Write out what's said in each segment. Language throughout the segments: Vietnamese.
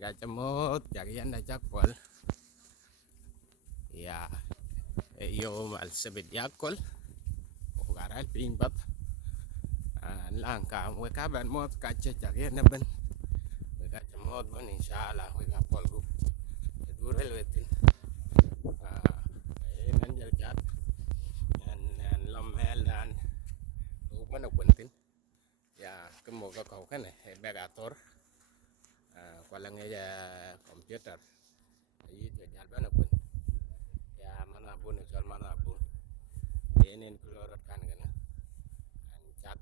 Kacamot jarian na jakwal ya يوم السبت ياكل وقرأت بينبط الآن كام وكابن موت كاتش جاريان نبن وكاتموت بن إن شاء الله وكابول جو دور الوتين ننجل جات ان لم هلان وبنا كنتين ya kemoga kau kan begator kualangnya ya komputer jadi jalan mana pun ya mana pun soal mana pun ini keluar kan cat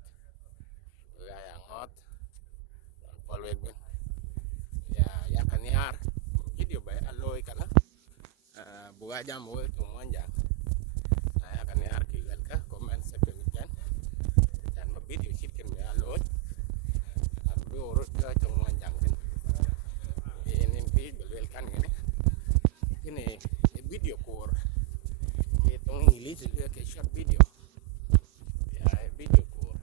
yang hot dan follow pun ya kan yar video bay aloy kana buka jam itu manja saya kan yar kigal ka comment section kan dan video chicken bay aloy urut ke trong manjang kan ini video kan ini video core itu ngili juga ke short video ya video core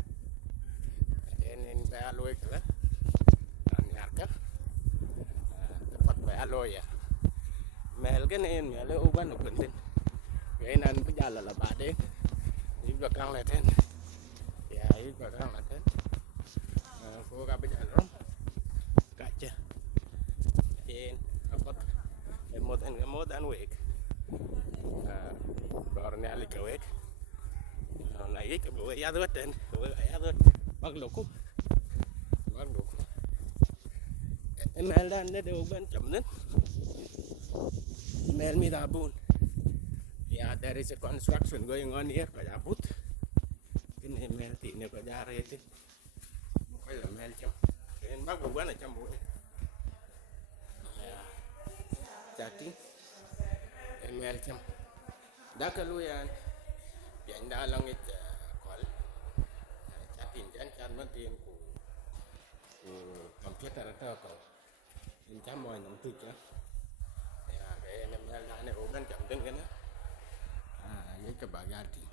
ini bay aloy kala dan yarka tepat bay aloy ya mel cái này mel u ban nó quên cái nan bây giờ là bà đấy đi vào căng lại thế ya đi vào căng lại thế cô gặp bây giờ nó cả chưa in apa một anh week rồi nè lịch week này cái buổi giá rớt trên buổi giá rớt bắt lục mel dan dia uban jam nen mel mi dabun ya there is a construction going on here kayak put ini mel ti ne ko jare ti ko la mel cham en bác bu ban cham bu ya jadi mel cham da ka lu ya yang da lang it kol chatin jan chan man tin ku computer ta ko in cham moy nam tu cha ya cái em là này uban cham den kana ये के bagati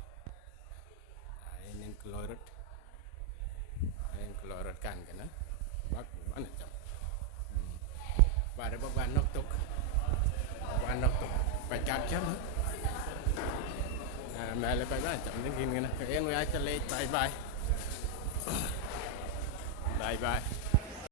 ini kloret kan kana bak mana jam pada baban nok tok pacak jam mele pa ba jam ni gin kana cái em ai chale bye bye